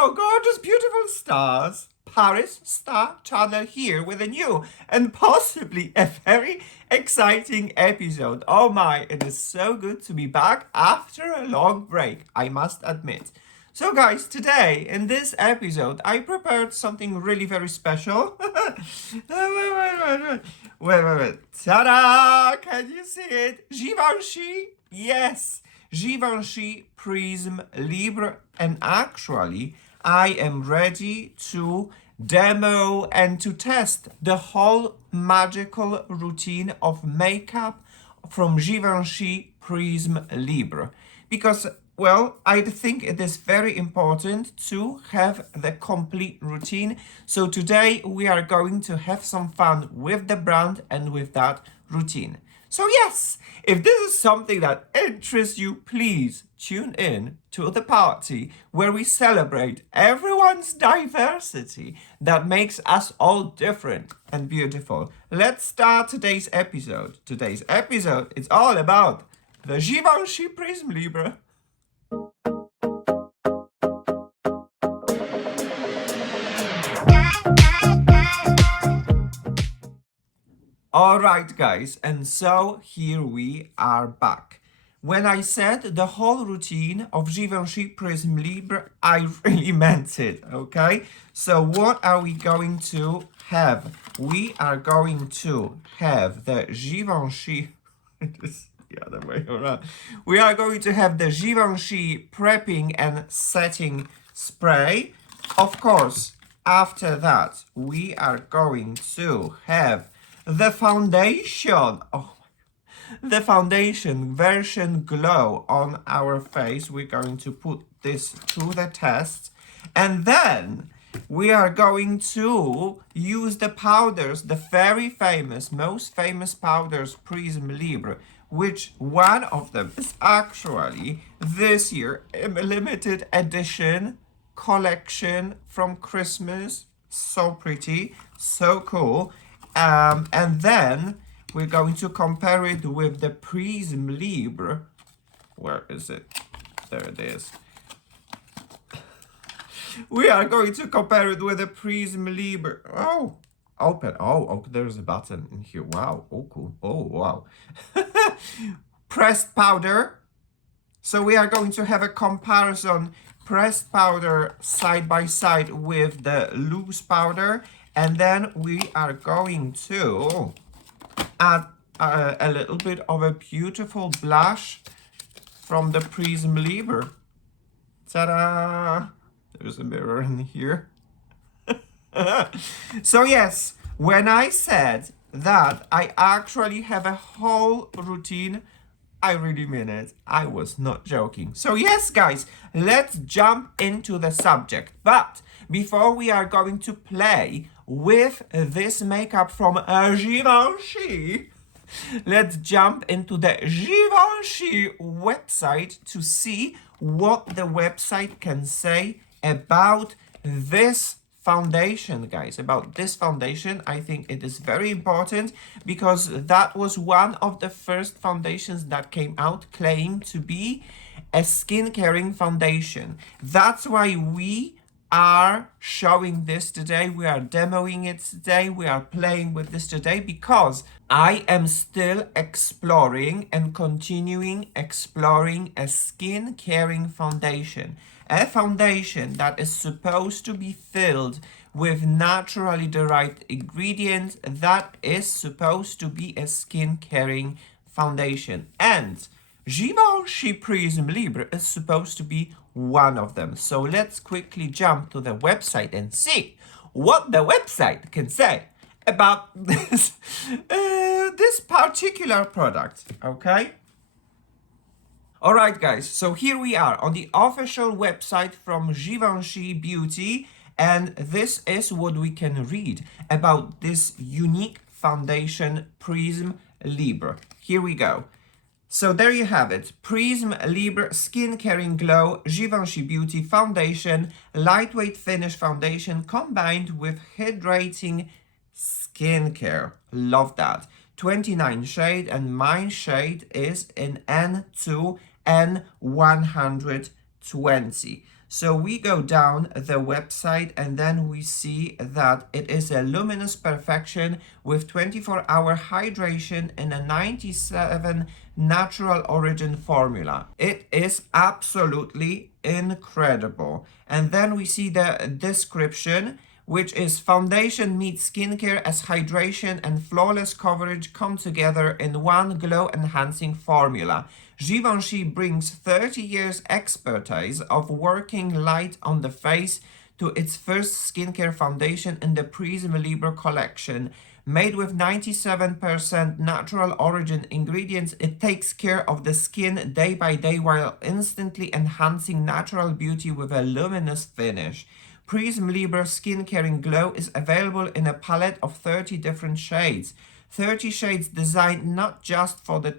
Hello, gorgeous, beautiful stars. Paris Star Channel here with a new and possibly a very exciting episode. Oh my, it is so good to be back after a long break, I must admit. So guys, today in this episode, I prepared something really very special. Wait. Ta-da! Can you see it? Givenchy? Yes, Givenchy Prisme Libre. And actually, I am ready to demo and to test the whole magical routine of makeup from Givenchy Prisme Libre. Because, well, I think it is very important to have the complete routine. So today we are going to have some fun with the brand and with that routine. So yes, if this is something that interests you, please tune in to the party where we celebrate everyone's diversity that makes us all different and beautiful. Let's start today's episode. Today's episode is all about the Givenchy Prisme Libre. Alright guys, and so here we are back. When I said the whole routine of Givenchy Prisme Libre, I really meant it, okay? So what are we going to have? We are going to have the Givenchy... It is the other way around. We are going to have the Givenchy prepping and setting spray. Of course, after that, we are going to have the foundation. The foundation version glow on our face. We're going to put this to the test. And then we are going to use the powders, the very famous, most famous powders, Prisme Libre, which one of them is actually this year a limited edition collection from Christmas. So pretty, so cool. And then we're going to compare it with the Prisme Libre. Where is it? There it is. We are going to compare it with the Prisme Libre. Oh, open. Oh, there's a button in here. Wow. Oh, cool. Oh, wow. Pressed powder. So we are going to have a comparison pressed powder side by side with the loose powder. And then we are going to add a little bit of a beautiful blush from the Prisme Libre. Ta-da! There's a mirror in here. So yes, when I said that I actually have a whole routine, I really mean it. I was not joking. So yes, guys, let's jump into the subject. But before we are going to play with this makeup from Givenchy, let's jump into the Givenchy website to see what the website can say about this foundation, guys. About this foundation, I think it is very important because that was one of the first foundations that came out claiming to be a skin caring foundation. That's why we are showing this today. We are demoing it today. We are playing with this today because I am still exploring and continuing exploring a skin caring foundation. A foundation that is supposed to be filled with naturally derived ingredients, that is supposed to be a skin caring foundation. And Givenchy Prisme Libre is supposed to be one of them. So let's quickly jump to the website and see what the website can say about this, this particular product, okay? Alright guys, so here we are on the official website from Givenchy Beauty, and this is what we can read about this unique foundation Prisme Libre. Here we go. So there you have it, Prisme Libre Skin Caring Glow Givenchy Beauty Foundation, lightweight finish foundation combined with hydrating skincare. Love that. 29 shade, and my shade is in N2 N102. 20. So we go down the website and then we see that it is a luminous perfection with 24-hour hydration in a 97 natural origin formula. It is absolutely incredible. And then we see the description, which is foundation meets skincare as hydration and flawless coverage come together in one glow-enhancing formula. Givenchy brings 30 years expertise of working light on the face to its first skincare foundation in the Prisme Libre collection. Made with 97% natural origin ingredients, it takes care of the skin day by day while instantly enhancing natural beauty with a luminous finish. Prisme Libre Skin Caring Glow is available in a palette of 30 different shades. 30 shades designed not just for the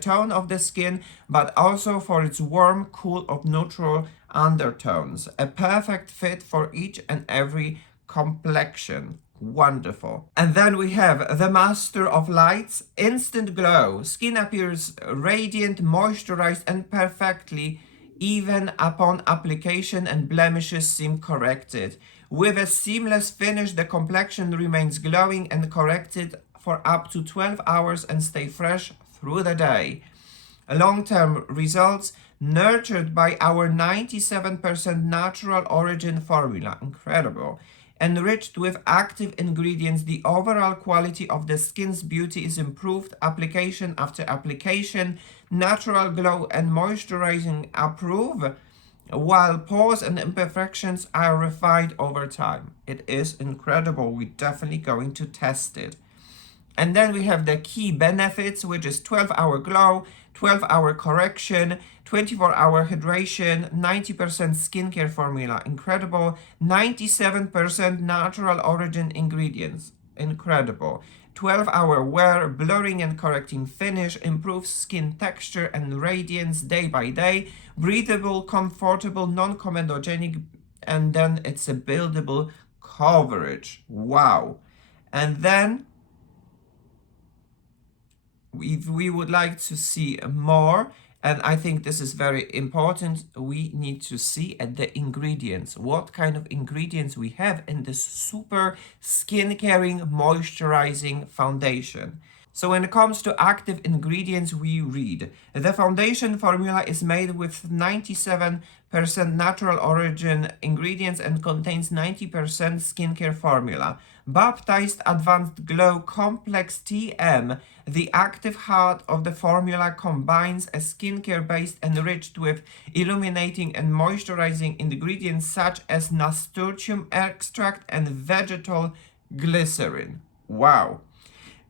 tone of the skin, but also for its warm, cool, or neutral undertones. A perfect fit for each and every complexion. Wonderful. And then we have the Master of Lights Instant Glow. Skin appears radiant, moisturized, and perfectly even upon application, and blemishes seem corrected. With a seamless finish, the complexion remains glowing and corrected for up to 12 hours and stay fresh through the day. Long-term results nurtured by our 97% natural origin formula. Incredible. Enriched with active ingredients, the overall quality of the skin's beauty is improved application after application. Natural glow and moisturizing improve, while pores and imperfections are refined over time. It is incredible. We're definitely going to test it. And then we have the key benefits, which is 12-hour glow, 12-hour correction, 24-hour hydration, 90% skincare formula. Incredible. 97% natural origin ingredients. Incredible. 12-hour wear, blurring and correcting finish, improves skin texture and radiance day by day. Breathable, comfortable, non-comedogenic, and then it's a buildable coverage. Wow. And then if we would like to see more, and I think this is very important, we need to see at the ingredients, what kind of ingredients we have in this super skin caring moisturizing foundation. So when it comes to active ingredients, we read the foundation formula is made with 97% natural origin ingredients and contains 90% skincare formula. Baptized Advanced Glow Complex TM, the active heart of the formula, combines a skincare base enriched with illuminating and moisturizing ingredients such as nasturtium extract and vegetal glycerin. Wow.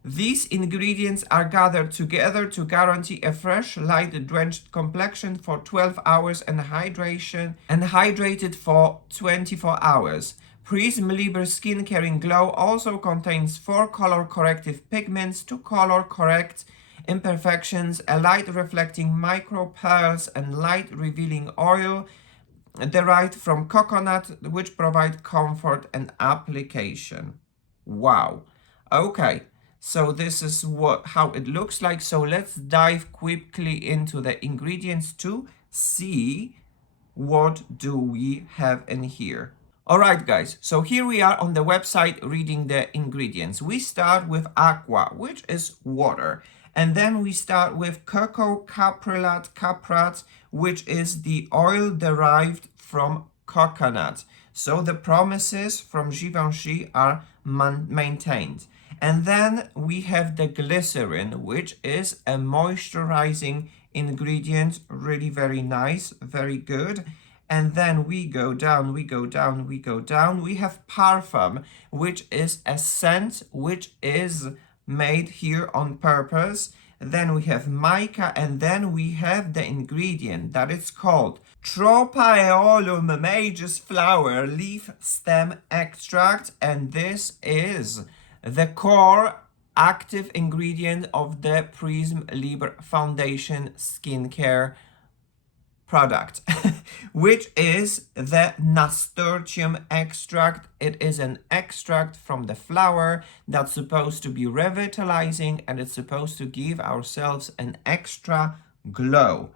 These ingredients are gathered together to guarantee a fresh, light-drenched complexion for 12 hours and hydrated for 24 hours. Prisme Libre Skin Caring Glow also contains 4 color corrective pigments to color correct imperfections, a light reflecting micro pearls, and light revealing oil derived from coconut, which provide comfort and application. Wow. Okay. So this is how it looks like. So let's dive quickly into the ingredients to see what do we have in here. Alright guys, so here we are on the website reading the ingredients. We start with aqua, which is water. And then we start with cocoa caprylat, which is the oil derived from coconut. So the promises from Givenchy are maintained. And then we have the glycerin, which is a moisturizing ingredient, really very nice, very good. And then we go down. We have parfum, which is a scent, which is made here on purpose. Then we have mica, and then we have the ingredient that is called Tropaeolum magus flower leaf stem extract, and this is the core active ingredient of the Prisme Libre Foundation skincare product, which is the nasturtium extract. It is an extract from the flower that's supposed to be revitalizing, and it's supposed to give ourselves an extra glow.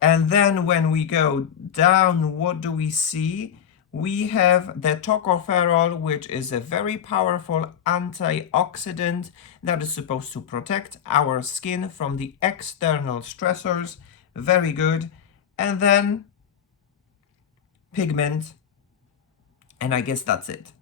And then when we go down, what do we see? We have the tocopherol, which is a very powerful antioxidant that is supposed to protect our skin from the external stressors. Very good. And then pigment, and I guess that's it.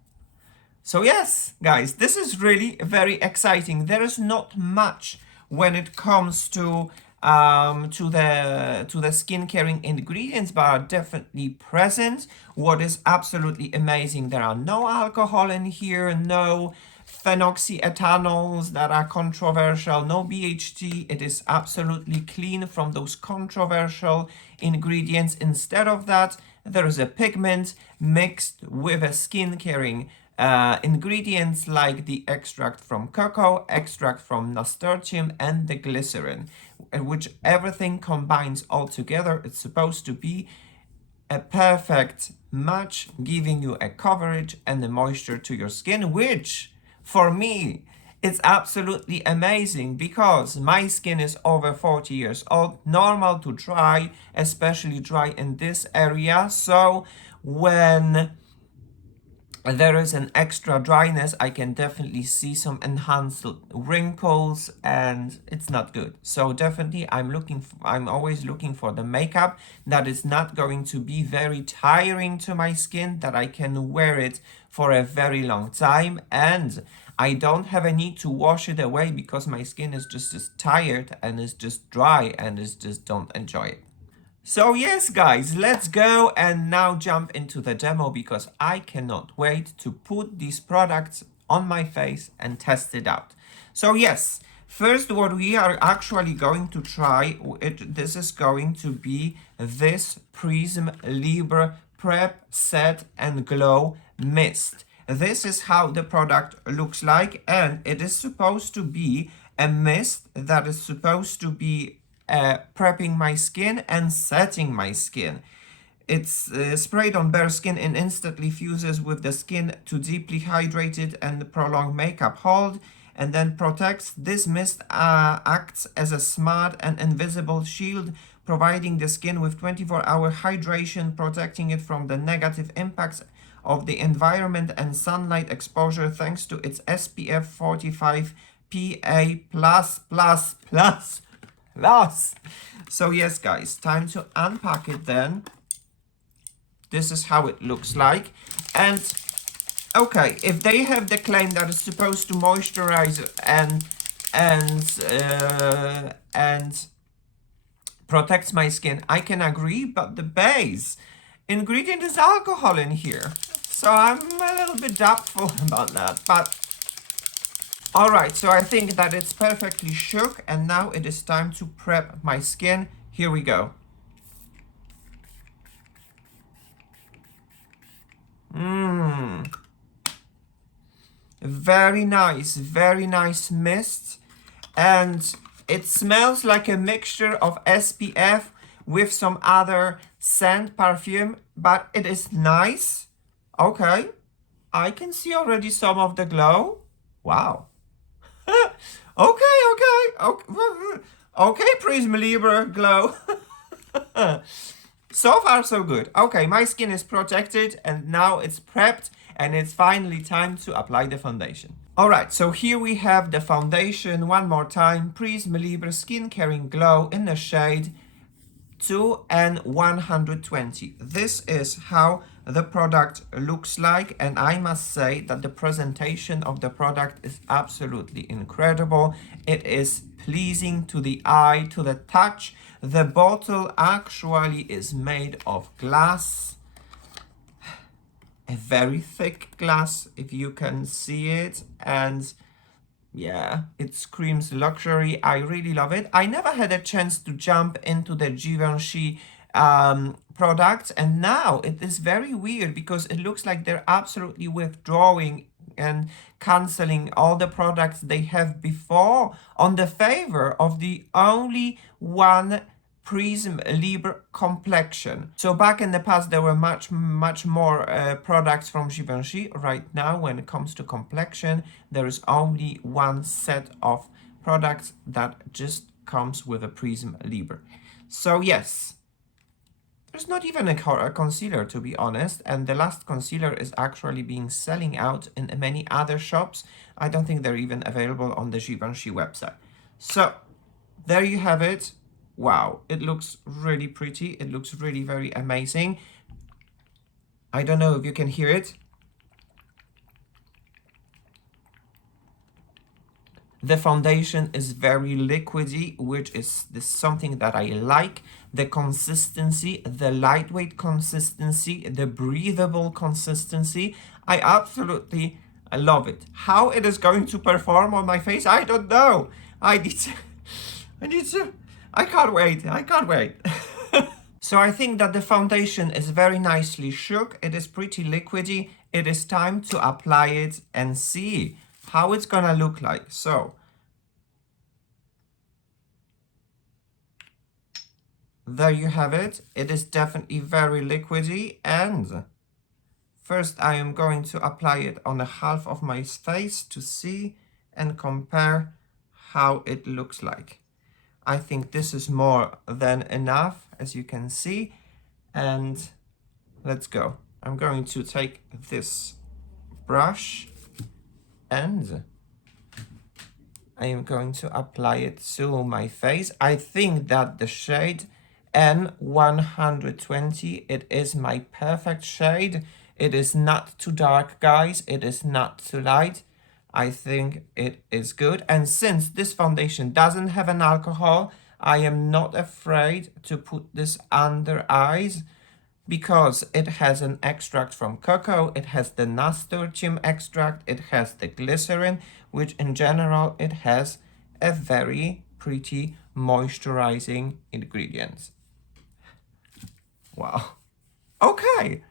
So yes, guys, this is really very exciting. There is not much when it comes to the skin caring ingredients, but are definitely present. What is absolutely amazing, there are no alcohol in here, no phenoxyethanols that are controversial, no BHT. It is absolutely clean from those controversial ingredients. Instead of that, there is a pigment mixed with a skin caring ingredients like the extract from cocoa, extract from nasturtium, and the glycerin, which everything combines all together. It's supposed to be a perfect match, giving you a coverage and the moisture to your skin, which for me it's absolutely amazing because my skin is over 40 years old, normal to dry, especially dry in this area. So when there is an extra dryness, I can definitely see some enhanced wrinkles, and it's not good. So definitely I'm always looking for the makeup that is not going to be very tiring to my skin, that I can wear it for a very long time, and I don't have a need to wash it away because my skin is just as tired and is just dry and is just don't enjoy it. So yes, guys, let's go and now jump into the demo because I cannot wait to put these products on my face and test it out. So yes, first what we are actually going to try, this is going to be this Prisme Libre Prep, Set and Glow Mist. This is how the product looks like, and it is supposed to be a mist that is supposed to be prepping my skin and setting my skin. It's sprayed on bare skin and instantly fuses with the skin to deeply hydrate it and prolong makeup hold, and then protects. This mist acts as a smart and invisible shield, providing the skin with 24-hour hydration, protecting it from the negative impacts of the environment and sunlight exposure thanks to its SPF 45 PA++++. So yes, guys, time to unpack it then. This is how it looks like. And okay, if they have the claim that it's supposed to moisturize and protects my skin, I can agree, but the base ingredient is alcohol in here. So I'm a little bit doubtful about that, but alright, so I think that it's perfectly shook, and now it is time to prep my skin. Here we go. Very nice mist. And it smells like a mixture of SPF with some other scent perfume, but it is nice. Okay, I can see already some of the glow. Wow. Okay, Prisme Libre glow. So far, so good. Okay, my skin is protected and now it's prepped, and it's finally time to apply the foundation. Alright, so here we have the foundation one more time. Prisme Libre Skin Caring Glow in the shade 2N120. This is how the product looks like, and I must say that the presentation of the product is absolutely incredible. It is pleasing to the eye, to the touch. The bottle actually is made of glass, a very thick glass, if you can see it, and yeah, it screams luxury. I really love it. I never had a chance to jump into the Givenchy products, and now it is very weird because it looks like they're absolutely withdrawing and canceling all the products they have before on the favor of the only one Prisme Libre complexion. So back in the past there were much more products from Givenchy. Right now, when it comes to complexion, there is only one set of products that just comes with a Prisme Libre. So yes, There's not even a concealer, to be honest, and the last concealer is actually being selling out in many other shops. I don't think they're even available on the Givenchy website. So there you have it. Wow, it looks really pretty. It looks really very amazing. I don't know if you can hear it. The foundation is very liquidy, which is something that I like. The consistency, the lightweight consistency, the breathable consistency. I absolutely love it. How it is going to perform on my face, I don't know. I can't wait. I can't wait. So I think that the foundation is very nicely shook. It is pretty liquidy. It is time to apply it and see how it's gonna look like. So there you have it. It is definitely very liquidy, and first I am going to apply it on the half of my face to see and compare how it looks like. I think this is more than enough, as you can see, and let's go. I'm going to take this brush and I am going to apply it to my face. I think that the shade N120, it is my perfect shade. It is not too dark, guys. It is not too light. I think it is good. And since this foundation doesn't have an alcohol, I am not afraid to put this under eyes, because it has an extract from cocoa, it has the nasturtium extract, it has the glycerin, which in general, it has a very pretty moisturizing ingredient. Wow. Okay.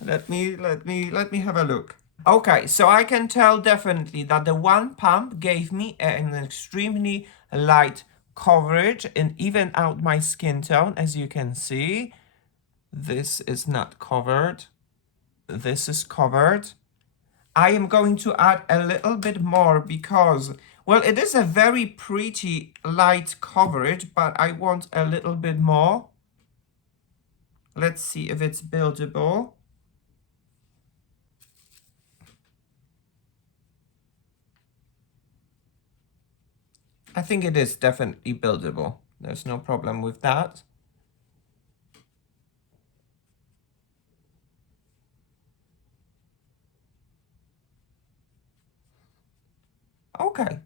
Let me have a look. Okay, so I can tell definitely that the one pump gave me an extremely light coverage and even out my skin tone, as you can see. This is not covered. This is covered. I am going to add a little bit more because, well, it is a very pretty light coverage, but I want a little bit more. Let's see if it's buildable. I think it is definitely buildable. There's no problem with that. Okay,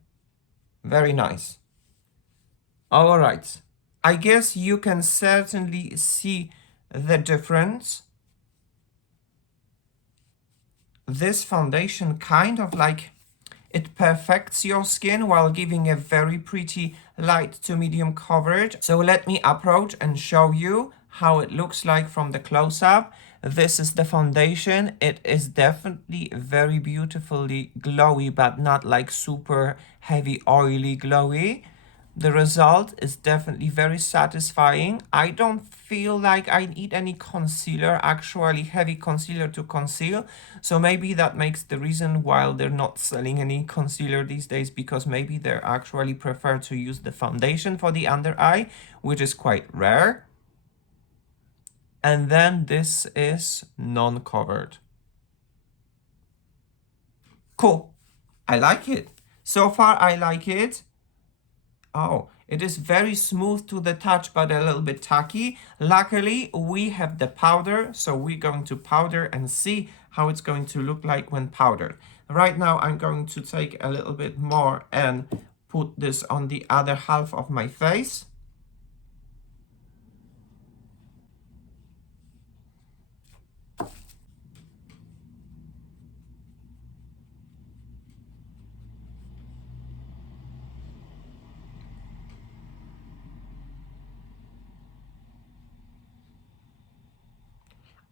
very nice. All right, I guess you can certainly see the difference. This foundation kind of like, it perfects your skin while giving a very pretty light to medium coverage. So let me approach and show you how it looks like from the close-up. This is the foundation. It is definitely very beautifully glowy, but not like super heavy oily glowy. The result is definitely very satisfying. I don't feel like I need any concealer, actually heavy concealer to conceal. So maybe that makes the reason why they're not selling any concealer these days, because maybe they actually prefer to use the foundation for the under eye, which is quite rare. And then this is non-covered. Cool. I like it. So far, I like it. Oh, it is very smooth to the touch, but a little bit tacky. Luckily, we have the powder, so we're going to powder and see how it's going to look like when powdered. Right now, I'm going to take a little bit more and put this on the other half of my face.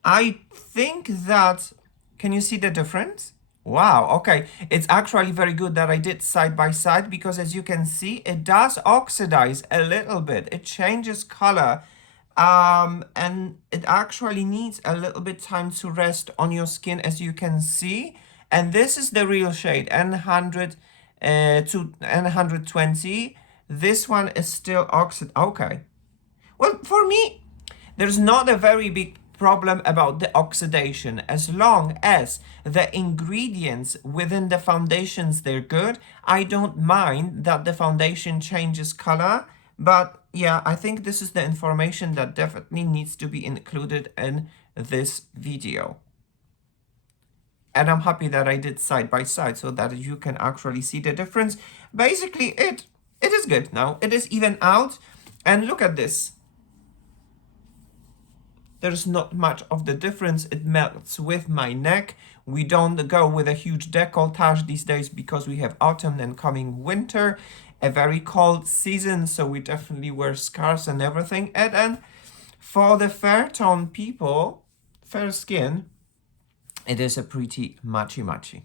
I think that, can you see the difference? Wow, okay. It's actually very good that I did side by side, because as you can see, it does oxidize a little bit. It changes color, and it actually needs a little bit time to rest on your skin, as you can see. And this is the real shade, N100 to N120. This one is still oxid. Okay. Well, for me, There's not a very big problem about the oxidation as long as the ingredients within the foundations they're good. I don't mind that the foundation changes color, but yeah, I think this is the information that definitely needs to be included in this video. And I'm happy that I did side by side so that you can actually see the difference. Basically, it is good now. It is even out. And look at this. There's not much of the difference. It melts with my neck. We don't go with a huge décolletage these days because we have autumn and coming winter, a very cold season, so we definitely wear scarves and everything. And then for the fair tone people, fair skin, it is a pretty matchy.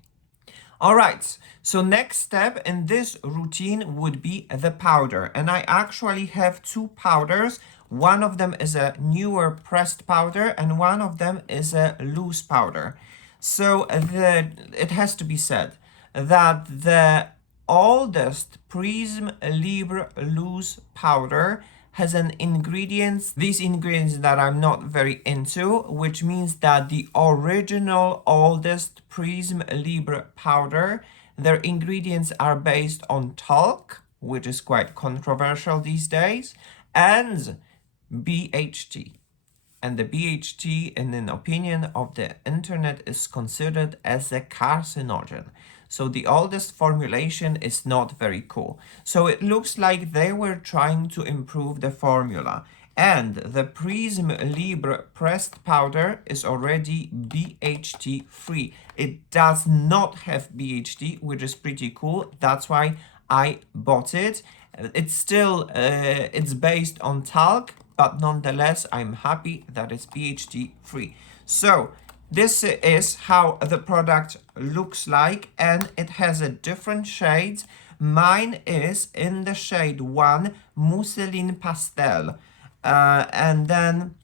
All right, so next step in this routine would be the powder. And I actually have two powders. One of them is a newer pressed powder and one of them is a loose powder. So it has to be said that the oldest Prisme Libre loose powder has these ingredients that I'm not very into, which means that the original oldest Prisme Libre powder, their ingredients are based on talc, which is quite controversial these days, and BHT. And the BHT, in an opinion of the internet, is considered as a carcinogen. So the oldest formulation is not very cool. So it looks like they were trying to improve the formula. And the Prisme Libre pressed powder is already BHT free. It does not have BHT, which is pretty cool. That's why I bought it. It's still, it's based on talc, but nonetheless, I'm happy that it's BHT free. So this is how the product looks like, and it has a different shades. Mine is in the shade 1, Mousseline Pastel. And then,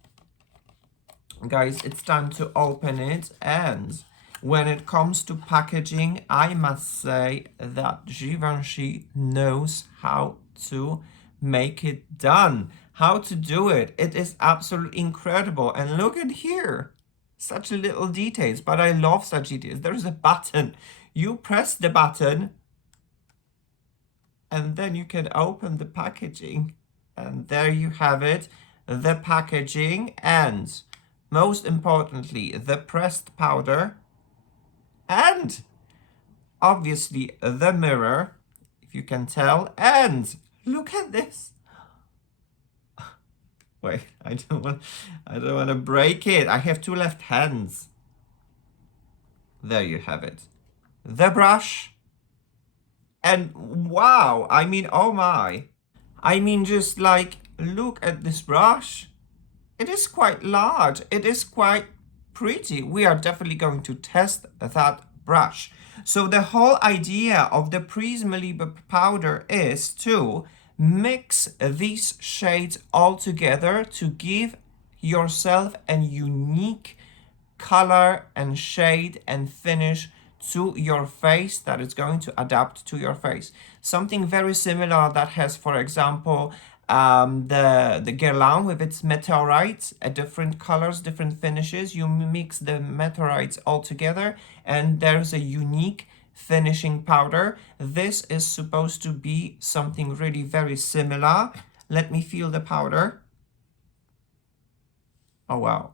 guys, it's time to open it. And when it comes to packaging, I must say that Givenchy knows how to make it done, how to do it. It is absolutely incredible. And look at here. Such little details, but I love such details. There's a button. You press the button and then you can open the packaging. And there you have it, the packaging, and most importantly, the pressed powder, and obviously the mirror, if you can tell. And look at this. Wait, I don't want to break it. I have two left hands. There you have it. The brush. And wow, I mean, oh my. I mean, just like, look at this brush. It is quite large. It is quite pretty. We are definitely going to test that brush. So the whole idea of the Prisme Libre powder is to mix these shades all together to give yourself a unique color and shade and finish to your face that is going to adapt to your face. Something very similar that has, for example, the Guerlain with its meteorites, different colors, different finishes. You mix the meteorites all together and there's a unique finishing powder. This is supposed to be something really very similar. Let me feel the powder. Oh wow.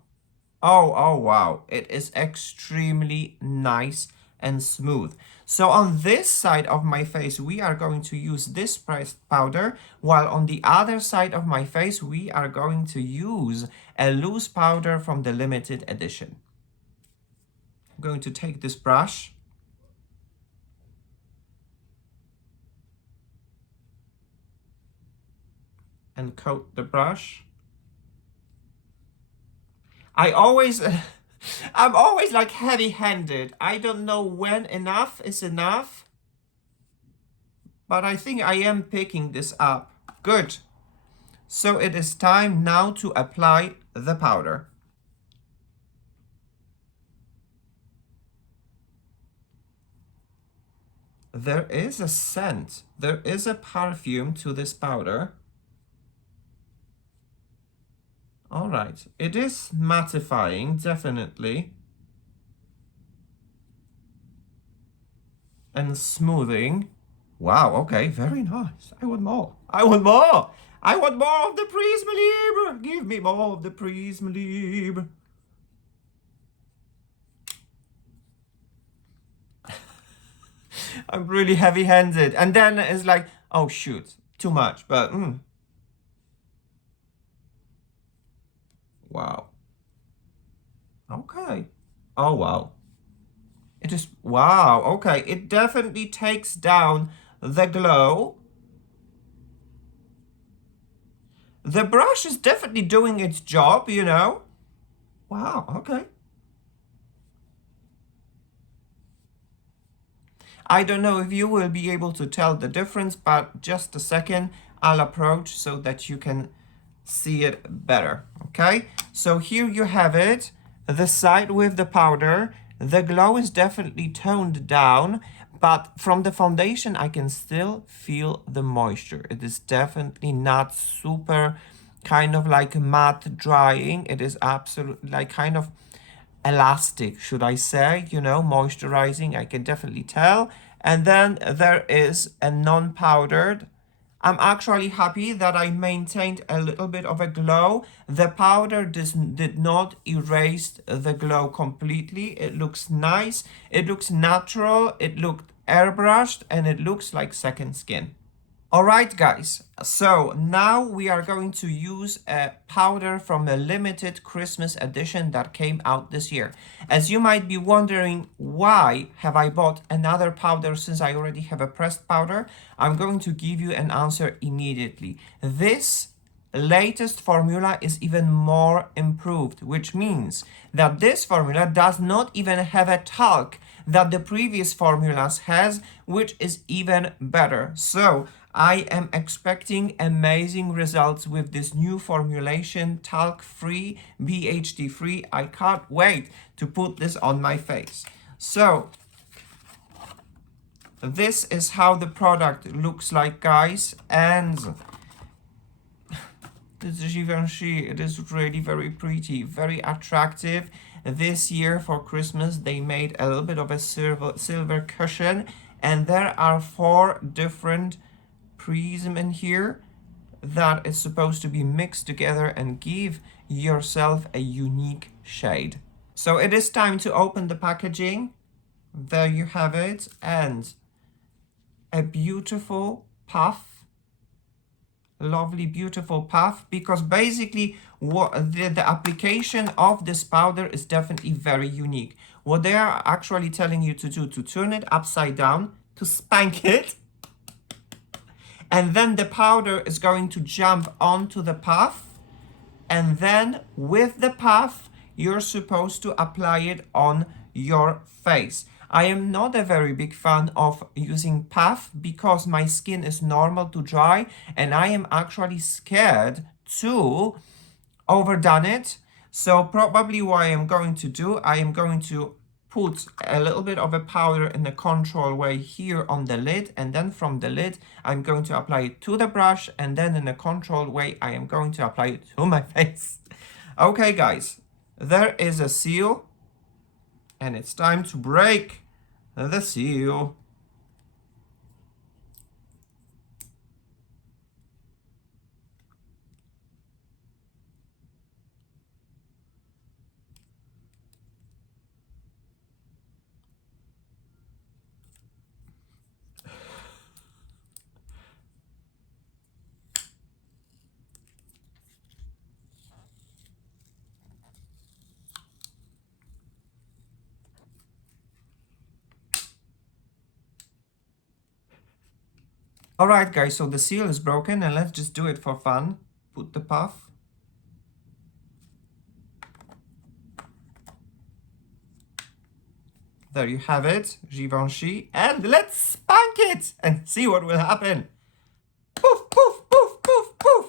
Oh wow. It is extremely nice and smooth. So on this side of my face, we are going to use this pressed powder, while on the other side of my face, we are going to use a loose powder from the limited edition. I'm going to take this brush and coat the brush. I'm always like heavy-handed. I don't know when enough is enough, but I think I am picking this up. Good. So it is time now to apply the powder. There is a scent, there is a perfume to this powder. All right, it is mattifying, definitely. And smoothing. Wow, okay, very nice. I want more. I want more. I want more of the Prisme Libre. Give me more of the Prisme Libre. I'm really heavy-handed. And then it's like, oh shoot, too much. But, wow. Okay. Oh, wow. It is, wow, okay. It definitely takes down the glow. The brush is definitely doing its job, you know. Wow, okay. I don't know if you will be able to tell the difference, but just a second, I'll approach so that you can see it better, okay? So here you have it, the side with the powder. The glow is definitely toned down, but from the foundation, I can still feel the moisture. It is definitely not super kind of like matte drying. It is absolutely like kind of elastic, should I say, you know, moisturizing, I can definitely tell. And then there is a non-powdered. I'm actually happy that I maintained a little bit of a glow. The powder did not erase the glow completely. It looks nice, it looks natural, it looked airbrushed, and it looks like second skin. All right, guys, so now we are going to use a powder from a limited Christmas edition that came out this year. As you might be wondering, why have I bought another powder since I already have a pressed powder? I'm going to give you an answer immediately. This latest formula is even more improved, which means that this formula does not even have a talc that the previous formulas has, which is even better. So I am expecting amazing results with this new formulation, talc free, BHT free. I can't wait to put this on my face. So this is how the product looks like, guys, and this is Givenchy. It is really very pretty, very attractive. This year for Christmas, they made a little bit of a silver cushion, and there are 4 different prism in here that is supposed to be mixed together and give yourself a unique shade. So it is time to open the packaging. There you have it, and a beautiful puff, lovely beautiful puff, because basically what the application of this powder is definitely very unique. What they are actually telling you to do, to turn it upside down, to spank it, and then the powder is going to jump onto the puff, and then with the puff you're supposed to apply it on your face. I am not a very big fan of using puff because my skin is normal to dry, and I am actually scared to overdone it. So probably what I am going to do, I am going to put a little bit of a powder in a control way here on the lid, and then from the lid I'm going to apply it to the brush, and then in a controlled way I am going to apply it to my face. Okay guys, there is a seal, and it's time to break the seal. Alright guys, so the seal is broken, and let's just do it for fun. Put the puff. There you have it, Givenchy, and let's spank it and see what will happen. Poof, poof, poof, poof, poof.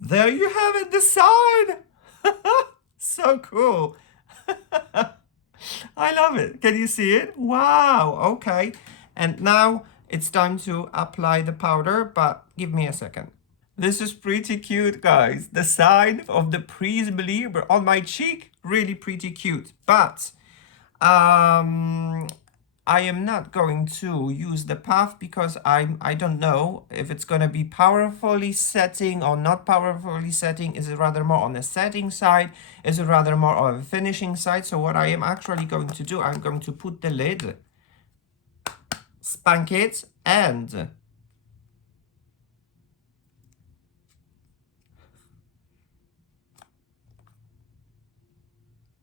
There you have it, the sign. So cool. I love it. Can you see it? Wow. Okay. And now it's time to apply the powder, but give me a second. This is pretty cute, guys. The sign of the Prisme Libre on my cheek, really pretty cute. But I am not going to use the puff because I don't know if it's going to be powerfully setting or not powerfully setting. Is it rather more on the setting side? Is it rather more on the finishing side? So what I am actually going to do, I'm going to put the lid, spank it, and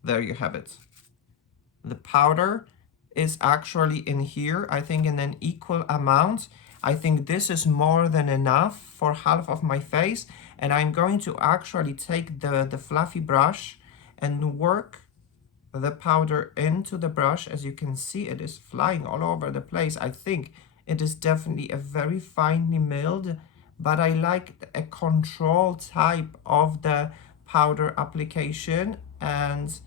there you have it. The powder is actually in here, I think in an equal amount. I think this is more than enough for half of my face. And I'm going to actually take the fluffy brush and work the powder into the brush. As you can see, it is flying all over the place. I think it is definitely a very finely milled, but I like a control type of the powder application. And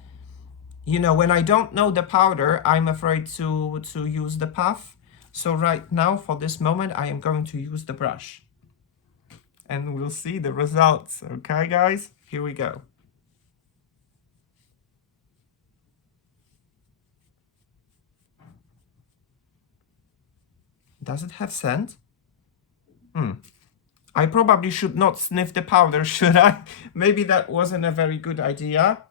you know, when I don't know the powder, I'm afraid to use the puff. So right now, for this moment, I am going to use the brush. And we'll see the results. Okay, guys? Here we go. Does it have scent? I probably should not sniff the powder, should I? Maybe that wasn't a very good idea.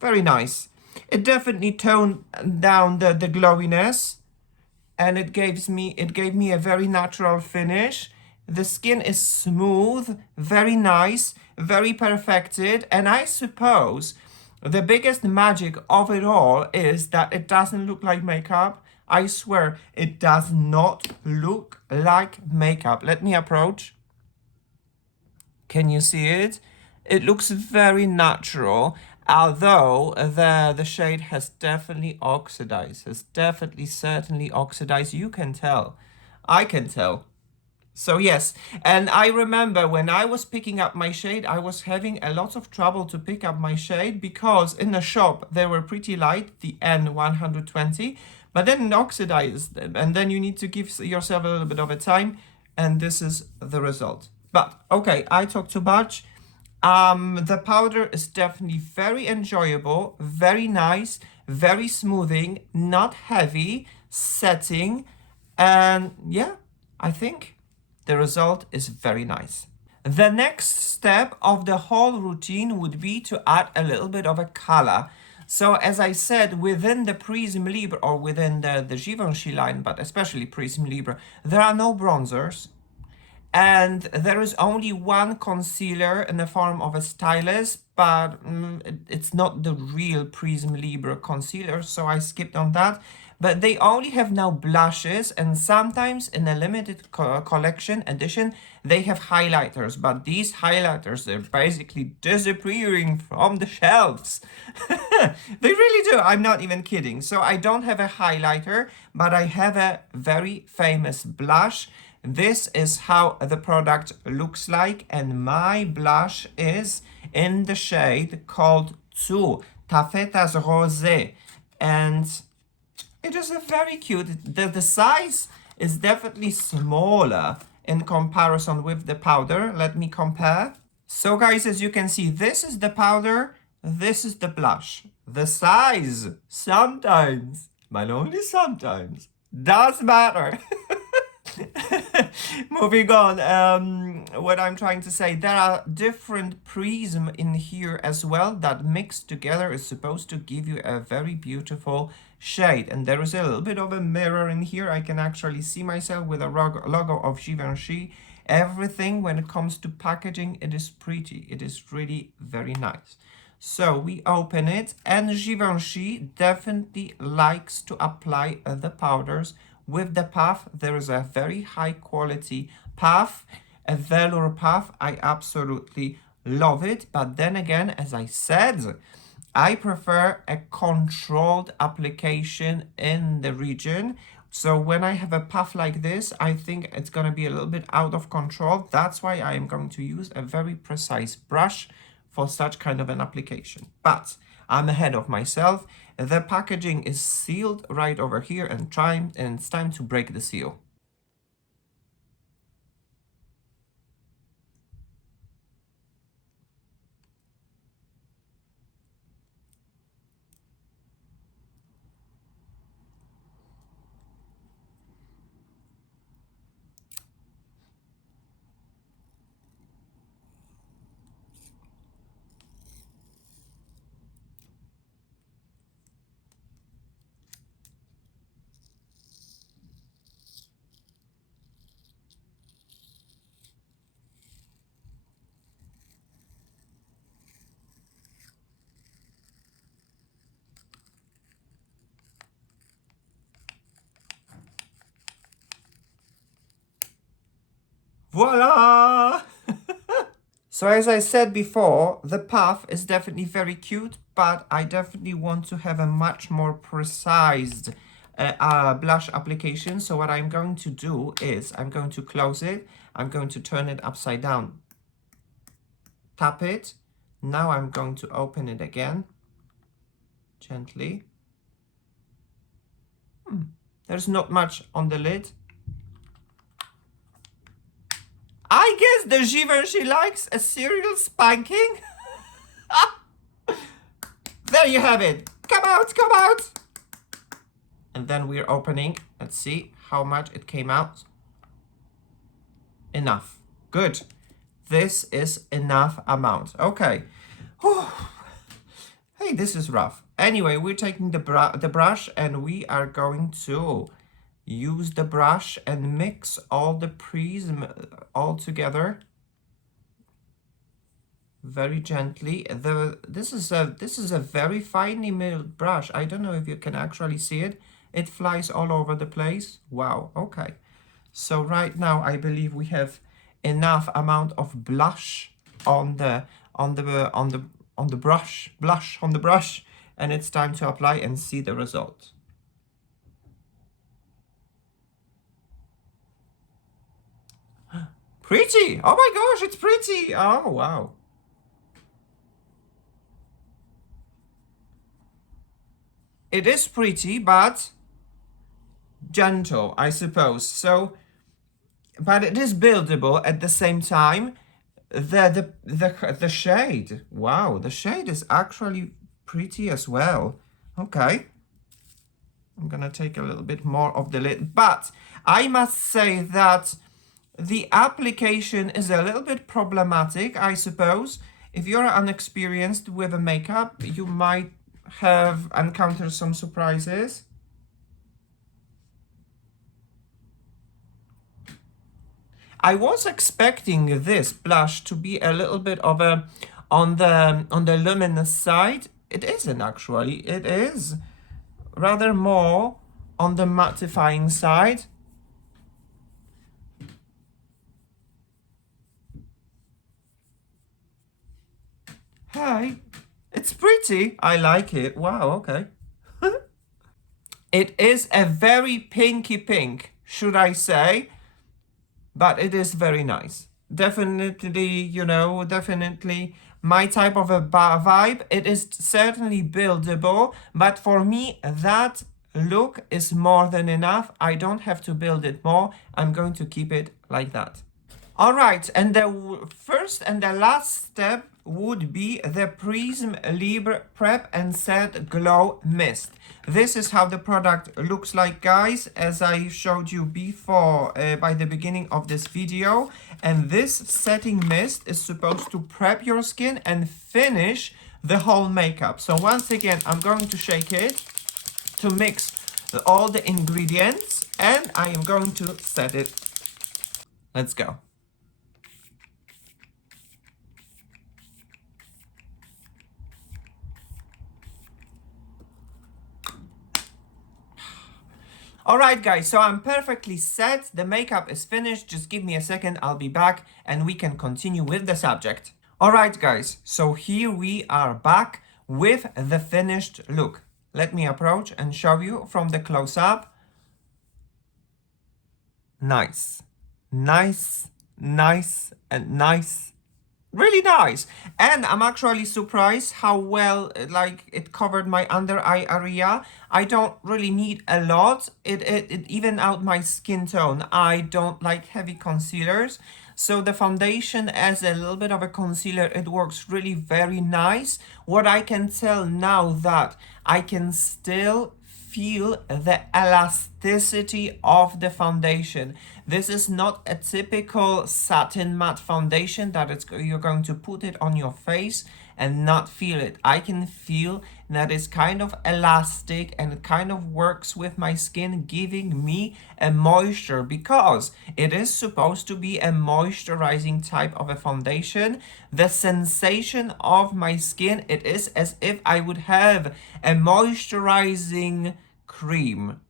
Very nice. It definitely toned down the glowiness, and it gave me a very natural finish. The skin is smooth, very nice, very perfected, and I suppose the biggest magic of it all is that it doesn't look like makeup. I swear, it does not look like makeup. Let me approach. Can you see it? It looks very natural, although the shade has definitely oxidized, certainly oxidized. You can tell. I can tell. So yes, and I remember when I was picking up my shade, I was having a lot of trouble to pick up my shade because in the shop they were pretty light, the N120, but then it oxidized, and then you need to give yourself a little bit of a time, and this is the result. But okay, I talk too much. The powder is definitely very enjoyable, very nice, very smoothing, not heavy, setting, and yeah, I think the result is very nice. The next step of the whole routine would be to add a little bit of a color. So as I said, within the Prisme Libre or within the Givenchy line, but especially Prisme Libre, there are no bronzers. And there is only one concealer in the form of a stylus, but it's not the real Prisme Libre concealer, so I skipped on that. But they only have now blushes, and sometimes in a limited collection edition, they have highlighters. But these highlighters are basically disappearing from the shelves. They really do. I'm not even kidding. So I don't have a highlighter, but I have a very famous blush. This is how the product looks like, and my blush is in the shade called Two Taffetas Rosé, and it is a very cute. The size is definitely smaller in comparison with the powder. Let me compare. So guys, as you can see, this is the powder, this is the blush. The size sometimes, but only sometimes, does matter. Moving on, what I'm trying to say, there are different prism in here as well that mixed together is supposed to give you a very beautiful shade. And there is a little bit of a mirror in here. I can actually see myself with a logo of Givenchy. Everything when it comes to packaging, it is pretty. It is really very nice. So we open it, and Givenchy definitely likes to apply the powders with the puff. There is a very high quality puff, a velour puff. I absolutely love it. But then again, as I said, I prefer a controlled application in the region So when I have a puff like this, I think it's going to be a little bit out of control. That's why I am going to use a very precise brush for such kind of an application. But I'm ahead of myself. The packaging is sealed right over here and it's time to break the seal. Voila! So as I said before, the puff is definitely very cute, but I definitely want to have a much more precise blush application. So what I'm going to do is I'm going to close it. I'm going to turn it upside down. Tap it. Now I'm going to open it again. Gently. There's not much on the lid. I guess the Givenchy likes a serial spanking. There you have it. Come out, come out. And then we're opening. Let's see how much it came out. Enough. Good. This is enough amount. Okay. Hey, this is rough. Anyway, we're taking the brush and we are going to use the brush and mix all the prism all together very gently. This is a very finely milled brush. I don't know if you can actually see it. It flies all over the place. Wow. Okay. So right now I believe we have enough amount of blush on the brush, and it's time to apply and see the result. Pretty! Oh my gosh, it's pretty! Oh wow. It is pretty, but gentle, I suppose. So, but it is buildable at the same time. The shade, wow, the shade is actually pretty as well. Okay. I'm gonna take a little bit more of the lid, but I must say that the application is a little bit problematic, I suppose. If you're unexperienced with a makeup, you might have encountered some surprises. I was expecting this blush to be a little bit of a on the luminous side. It isn't actually. It is rather more on the mattifying side. Hey, it's pretty. I like it. Wow, okay. It is a very pinky pink, should I say, but it is very nice. Definitely, you know, definitely my type of a vibe. It is certainly buildable, but for me, that look is more than enough. I don't have to build it more. I'm going to keep it like that. All right, and the first and the last step would be the Prisme Libre Prep and Set Glow Mist. This is how the product looks like, guys, as I showed you before by the beginning of this video. And this setting mist is supposed to prep your skin and finish the whole makeup. So once again, I'm going to shake it to mix all the ingredients, and I am going to set it. Let's go. Alright guys, so I'm perfectly set, the makeup is finished, just give me a second, I'll be back and we can continue with the subject. Alright guys, so here we are back with the finished look. Let me approach and show you from the close-up. nice, nice, nice, and nice. Really nice. And I'm actually surprised how well like it covered my under eye area. I don't really need a lot. It even out my skin tone. I don't like heavy concealers. So the foundation as a little bit of a concealer, it works really very nice. What I can tell now that I can still feel the elasticity of the foundation. This is not a typical satin matte foundation that you're going to put it on your face and not feel it. I can feel that it's kind of elastic and it kind of works with my skin, giving me a moisture because it is supposed to be a moisturizing type of a foundation. The sensation of my skin, it is as if I would have a moisturizing cream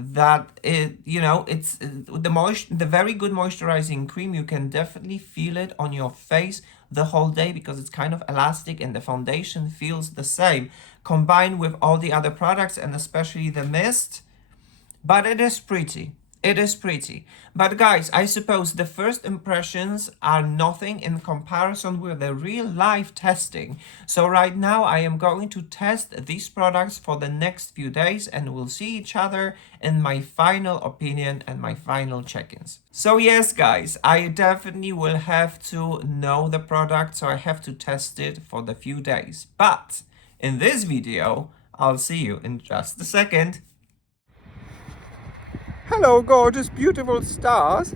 that it's the very good moisturizing cream. You can definitely feel it on your face the whole day because it's kind of elastic and the foundation feels the same combined with all the other products and especially the mist. But it is pretty. It is pretty. But guys, I suppose the first impressions are nothing in comparison with the real life testing. So right now I am going to test these products for the next few days and we'll see each other in my final opinion and my final check-ins. So yes guys, I definitely will have to know the product, so I have to test it for the few days. But in this video, I'll see you in just a second. Hello gorgeous beautiful stars.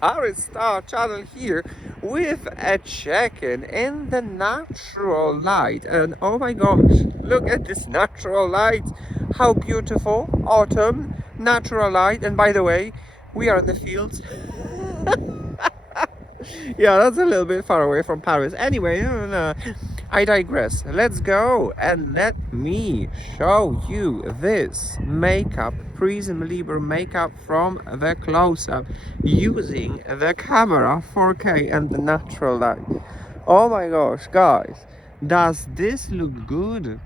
Paris Star channel here with a check-in in the natural light, and oh my gosh, look at this natural light, how beautiful. Autumn natural light. And by the way, we are in the fields. Yeah, that's a little bit far away from Paris. Anyway, no. I digress. Let's go and let me show you this makeup, Prisme Libre makeup from the close-up using the camera 4K and the natural light. Oh my gosh, guys, does this look good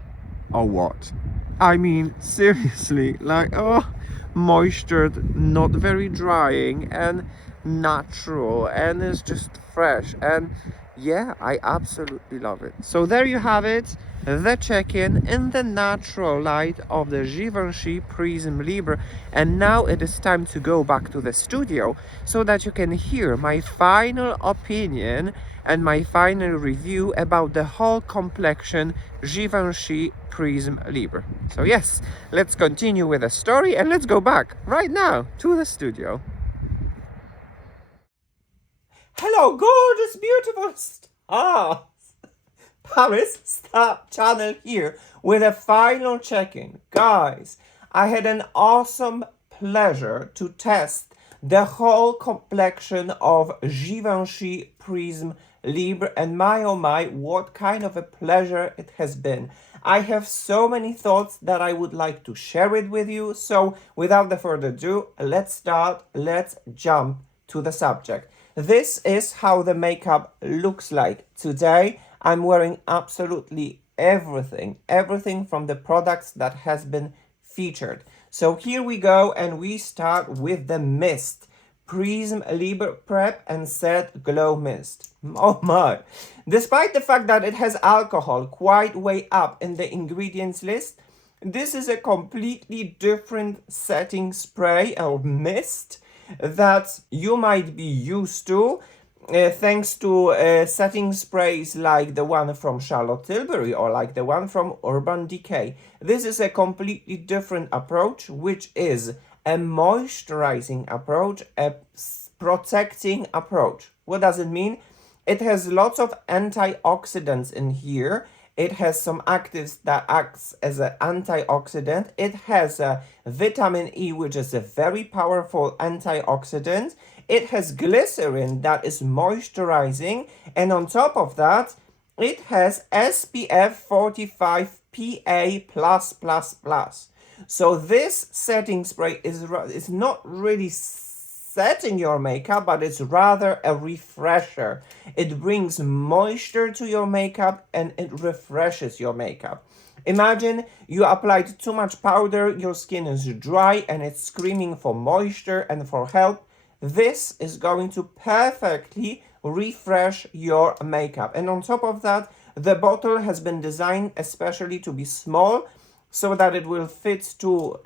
or what? I mean, seriously, like, oh, moistured, not very drying, and natural, and it's just fresh. And yeah, I absolutely love it. So there you have it, the check-in in the natural light of the Givenchy Prisme Libre. And now it is time to go back to the studio so that you can hear my final opinion and my final review about the whole complexion Givenchy Prisme Libre. So yes, let's continue with the story and let's go back right now to the studio. Hello, gorgeous, beautiful stars! Paris Star channel here with a final check-in. Guys, I had an awesome pleasure to test the whole complexion of Givenchy Prisme Libre, and my oh my, what kind of a pleasure it has been. I have so many thoughts that I would like to share it with you. So without the further ado, let's jump to the subject. This is how the makeup looks like today. I'm wearing absolutely everything from the products that has been featured. So here we go, and we start with the mist. Prisme Libre Prep and Set Glow Mist. Oh my! Despite the fact that it has alcohol quite way up in the ingredients list, this is a completely different setting spray or mist that you might be used to thanks to setting sprays like the one from Charlotte Tilbury or like the one from Urban Decay. This is a completely different approach, which is a moisturizing approach, a protecting approach. What does it mean? It has lots of antioxidants in here. It has some actives that acts as an antioxidant. It has a vitamin E, which is a very powerful antioxidant. It has glycerin that is moisturizing. And on top of that, it has SPF 45 PA+++. So this setting spray is not really setting your makeup, but it's rather a refresher. It brings moisture to your makeup and it refreshes your makeup. Imagine you applied too much powder, your skin is dry and it's screaming for moisture and for help. this is going to perfectly refresh your makeup. And on top of that, the bottle has been designed especially to be small, so that it will fit to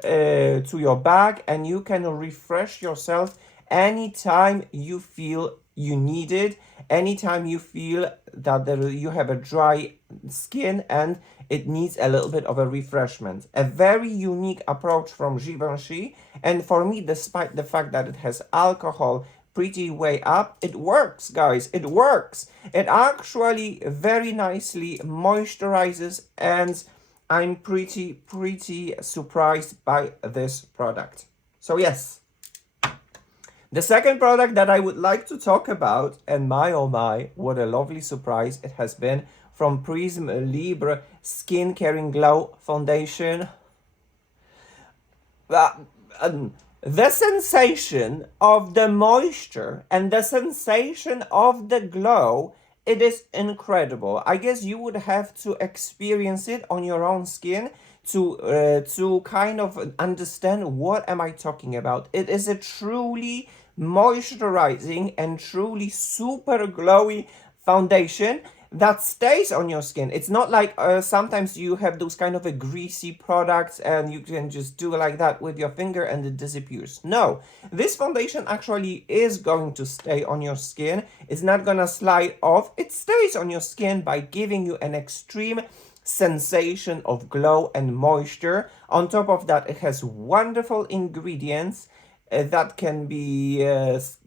your bag, and you can refresh yourself anytime you feel you need it, anytime you feel that you have a dry skin and it needs a little bit of a refreshment. A very unique approach from Givenchy, and for me, despite the fact that it has alcohol pretty way up, it works, guys. It works. It actually very nicely moisturizes, and I'm pretty surprised by this product. So yes, the second product that I would like to talk about, and my oh my, what a lovely surprise it has been, from Prisme Libre Skin Caring Glow Foundation. The sensation of the moisture and the sensation of the glow, it is incredible. I guess you would have to experience it on your own skin to kind of understand what am I talking about. It is a truly moisturizing and truly super glowy foundation that stays on your skin. It's not like sometimes you have those kind of a greasy products and you can just do like that with your finger and it disappears. No, this foundation actually is going to stay on your skin. It's not gonna slide off. It stays on your skin by giving you an extreme sensation of glow and moisture. On top of that, it has wonderful ingredients that can be,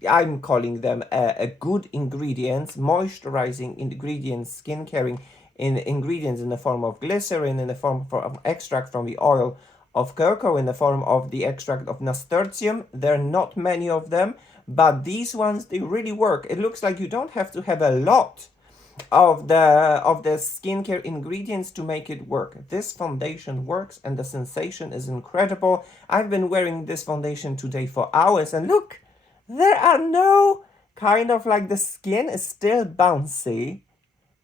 I'm calling them a good ingredients, moisturizing ingredients, skin caring ingredients in the form of glycerin, in the form of extract from the oil of cocoa, in the form of the extract of nasturtium. There are not many of them, but these ones, they really work. It looks like you don't have to have a lot of the skincare ingredients to make it work. This foundation works and the sensation is incredible. I've been wearing this foundation today for hours and look, there are no kind of like the skin is still bouncy.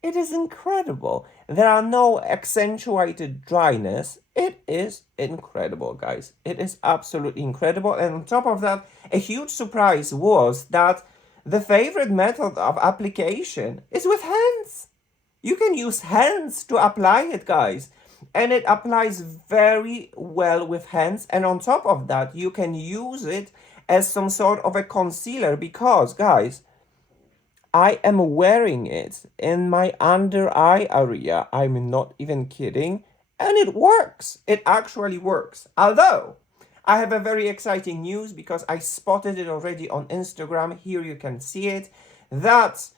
It is incredible. There are no accentuated dryness. It is incredible, guys. It is absolutely incredible. And on top of that, a huge surprise was that the favorite method of application is with hands. You can use hands to apply it, guys. And it applies very well with hands. And on top of that, you can use it as some sort of a concealer because, guys, I am wearing it in my under eye area. I'm not even kidding. And it works. It actually works. Although, I have a very exciting news because I spotted it already on Instagram. Here you can see it. That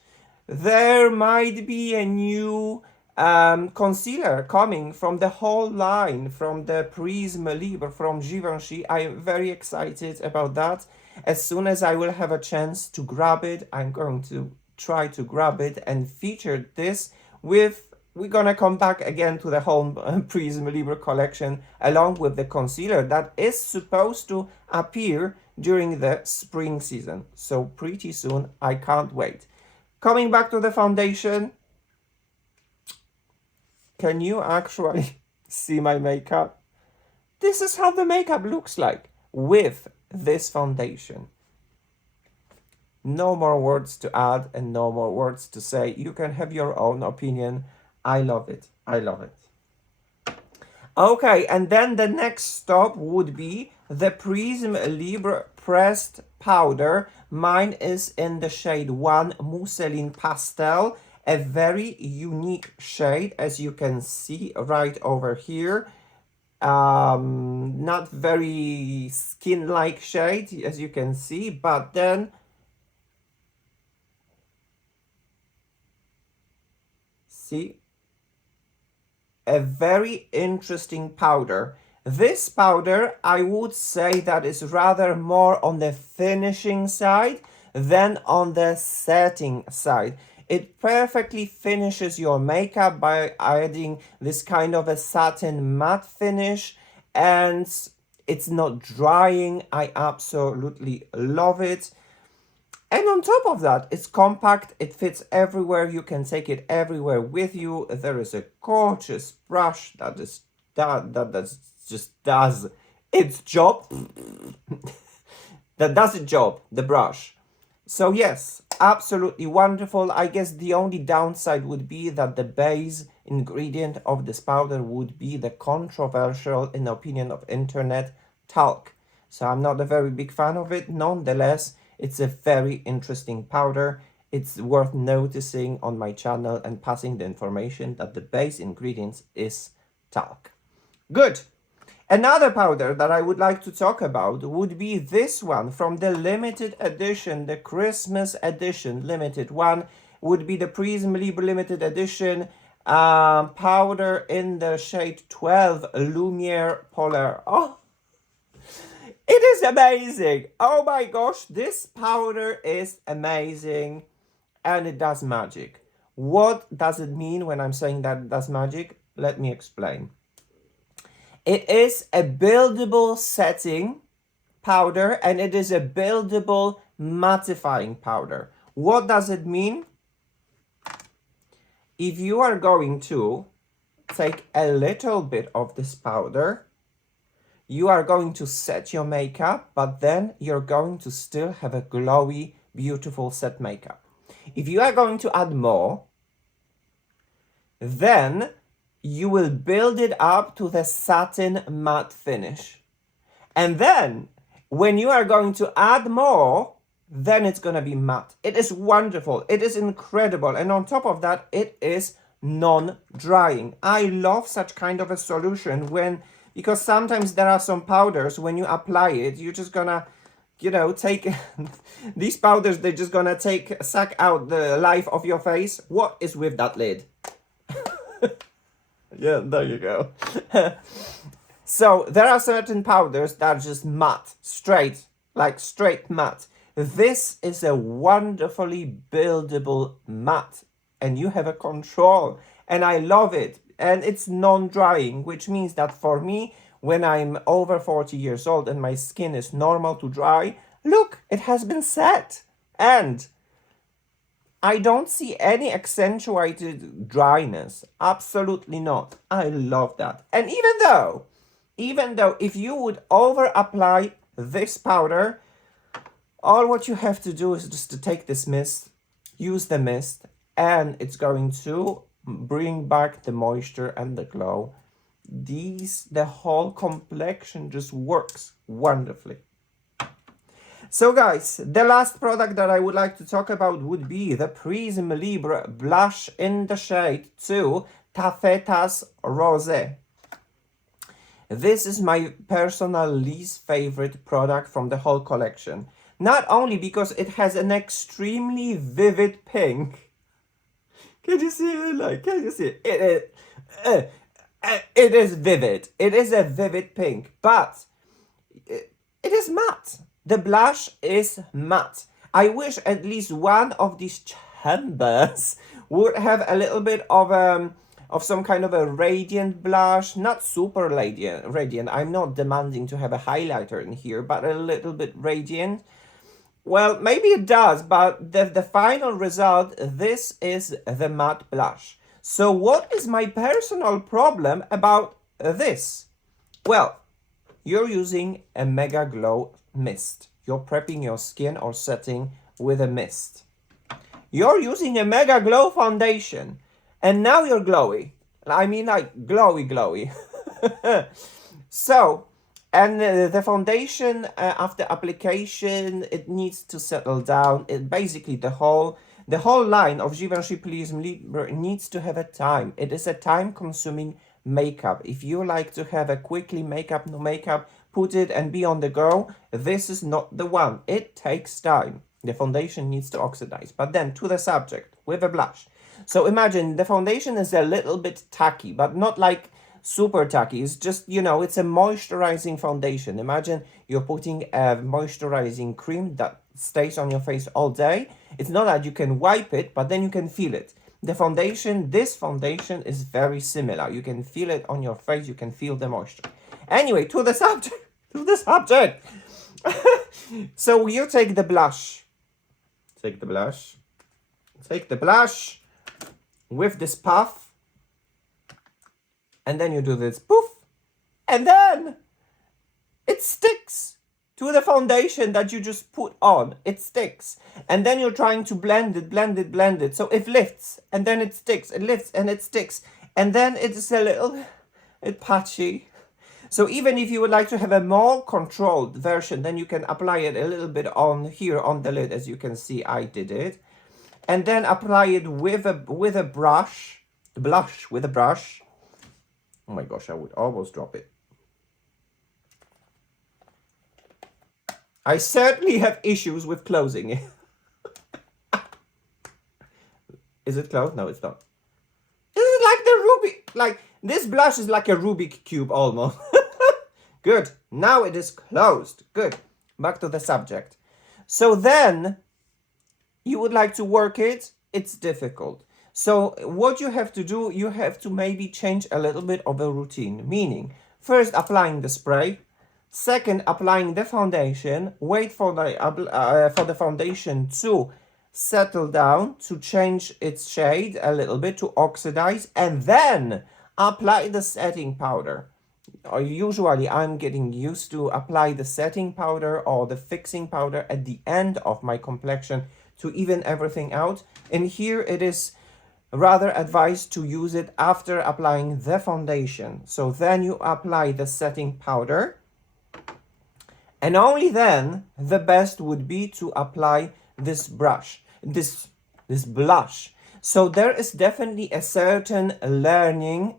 there might be a new concealer coming from the whole line, from the Prisme Libre, from Givenchy. I am very excited about that. As soon as I will have a chance to grab it, I'm going to try to grab it and feature this with. We're gonna come back again to the whole Prisme Libre collection along with the concealer that is supposed to appear during the spring season. So pretty soon, I can't wait. Coming back to the foundation, can you actually see my makeup? This is how the makeup looks like with this foundation. No more words to add and no more words to say. You can have your own opinion. I love it. I love it. Okay, and then the next stop would be the Prisme Libre Pressed Powder. Mine is in the shade 1 Mousseline Pastel, a very unique shade, as you can see right over here. Not very skin-like shade, as you can see, but then see, a very interesting powder. This powder, I would say that is rather more on the finishing side than on the setting side. It perfectly finishes your makeup by adding this kind of a satin matte finish, and it's not drying. I absolutely love it. And on top of that, it's compact, it fits everywhere, you can take it everywhere with you. There is a gorgeous brush that just does its job. that does its job, the brush. So yes, absolutely wonderful. I guess the only downside would be that the base ingredient of this powder would be the controversial, in the opinion of internet, talc. So I'm not a very big fan of it. Nonetheless, it's a very interesting powder. It's worth noticing on my channel and passing the information that the base ingredients is talc. Good. Another powder that I would like to talk about would be this one from the limited edition, the Christmas edition limited one, would be the Prisme Libre limited edition powder in the shade 12 Lumiere Polar. Oh, it is amazing. Oh my gosh, this powder is amazing and it does magic. What does it mean when I'm saying that it does magic? Let me explain. It is a buildable setting powder and it is a buildable mattifying powder. What does it mean? If you are going to take a little bit of this powder, you are going to set your makeup, but then you're going to still have a glowy, beautiful set makeup. If you are going to add more, then you will build it up to the satin matte finish. And then when you are going to add more, then it's going to be matte. It is wonderful. It is incredible. And on top of that, it is non-drying. I love such kind of a solution because sometimes there are some powders, when you apply it, you're just gonna, take these powders, they're just gonna suck out the life of your face. What is with that lid? Yeah, there you go. So there are certain powders that are just matte, straight matte. This is a wonderfully buildable matte and you have a control and I love it. And it's non-drying, which means that for me, when I'm over 40 years old and my skin is normal to dry, look, it has been set. And I don't see any accentuated dryness. Absolutely not. I love that. And even though if you would over apply this powder, all what you have to do is just to take this mist, use the mist, and it's going to bring back the moisture and the glow. The whole complexion just works wonderfully. So guys, the last product that I would like to talk about would be the Prisme Libre blush in the shade 2 Taffetas Rosé. This is my personal least favorite product from the whole collection. Not only because it has an extremely vivid pink. Can you see it? Can you see it? It is vivid. It is a vivid pink, but it is matte. The blush is matte. I wish at least one of these chambers would have a little bit of some kind of a radiant blush, not super radiant. I'm not demanding to have a highlighter in here, but a little bit radiant. Well, maybe it does, but the final result, this is the matte blush. So what is my personal problem about this? Well, you're using a Mega Glow mist. You're prepping your skin or setting with a mist. You're using a Mega Glow foundation. And now you're glowy. I mean like glowy. So, and the foundation after application, it needs to settle down. It basically the whole line of Givenchy Prisme Libre needs to have a time. It is a time-consuming makeup. If you like to have a quickly makeup, no makeup, put it and be on the go, this is not the one. It takes time. The foundation needs to oxidize. But then to the subject with a blush. So imagine the foundation is a little bit tacky, but not like super tacky. It's just, it's a moisturizing foundation. Imagine you're putting a moisturizing cream that stays on your face all day. It's not that you can wipe it, but then you can feel it. This foundation is very similar. You can feel it on your face. You can feel the moisture. Anyway, to the subject. So you take the blush. Take the blush with this puff. And then you do this poof. And then it sticks. to the foundation that you just put on. It sticks. And then you're trying to blend it, blend it, blend it. So it lifts, and then it sticks. It lifts, and it sticks. And then it's a little bit patchy. So even if you would like to have a more controlled version, then you can apply it a little bit on here on the lid. As you can see, I did it. And then apply it with a brush. Blush with a brush. Oh my gosh, I would almost drop it. I certainly have issues with closing it. Is it closed? No, it's not. This is like the Rubik, like this blush is like a Rubik cube almost. Good. Now it is closed. Good. Back to the subject. So then you would like to work it. It's difficult. So what you have to do, you have to maybe change a little bit of a routine. Meaning, first applying the spray. Second, applying the foundation. Wait for the foundation to settle down, to change its shade a little bit, to oxidize, and then apply the setting powder. Usually, I'm getting used to apply the setting powder or the fixing powder at the end of my complexion to even everything out. And here it is rather advised to use it after applying the foundation. So then you apply the setting powder. And only then, the best would be to apply this brush, this blush. So there is definitely a certain learning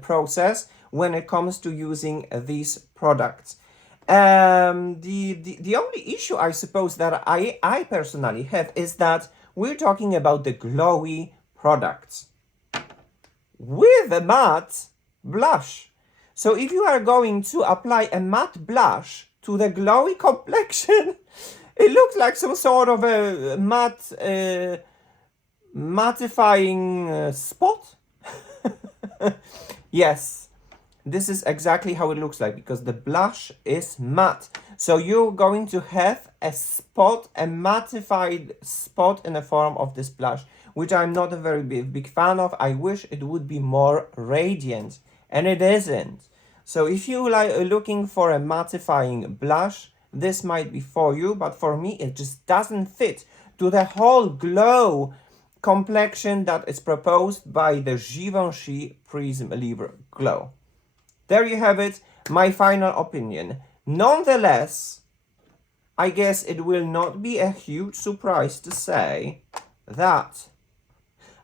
process when it comes to using these products. The only issue I suppose that I personally have is that we're talking about the glowy products with a matte blush. So if you are going to apply a matte blush to the glowy complexion, it looks like some sort of a matte mattifying spot. Yes, this is exactly how it looks like because the blush is matte. So you're going to have a spot, a mattified spot in the form of this blush, which I'm not a very big fan of. I wish it would be more radiant, and it isn't. So if you are looking for a mattifying blush, this might be for you, but for me it just doesn't fit to the whole glow complexion that is proposed by the Givenchy Prisme Libre Glow. There you have it, my final opinion. Nonetheless, I guess it will not be a huge surprise to say that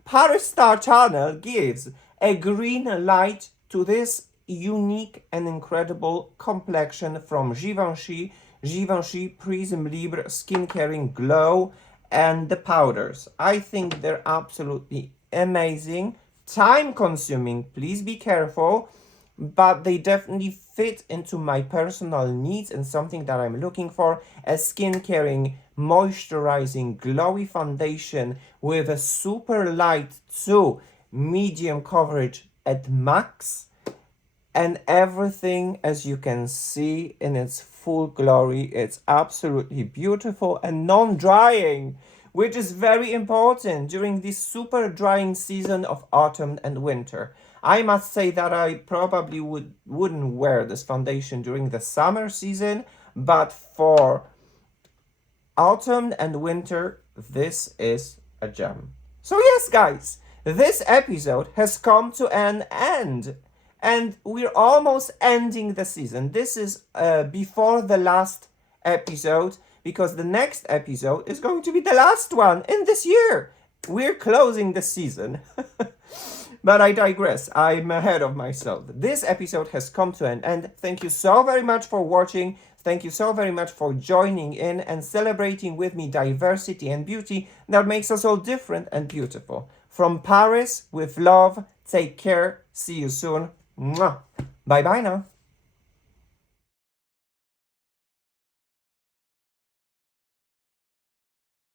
Paris Star Channel gives a green light to this unique and incredible complexion from Givenchy Prisme Libre Skin Caring Glow and the powders. I think they're absolutely amazing. Time consuming, please be careful, but they definitely fit into my personal needs and something that I'm looking for. A skin caring, moisturizing, glowy foundation with a super light to medium coverage at max. And everything, as you can see, in its full glory. It's absolutely beautiful and non-drying, which is very important during this super drying season of autumn and winter. I must say that I probably wouldn't wear this foundation during the summer season, but for autumn and winter, this is a gem. So yes, guys, this episode has come to an end. And we're almost ending the season. This is before the last episode, because the next episode is going to be the last one in this year. We're closing the season. But I digress. I'm ahead of myself. This episode has come to an end. Thank you so very much for watching. Thank you so very much for joining in and celebrating with me diversity and beauty that makes us all different and beautiful. From Paris, with love, take care. See you soon. Mwah. Bye bye now.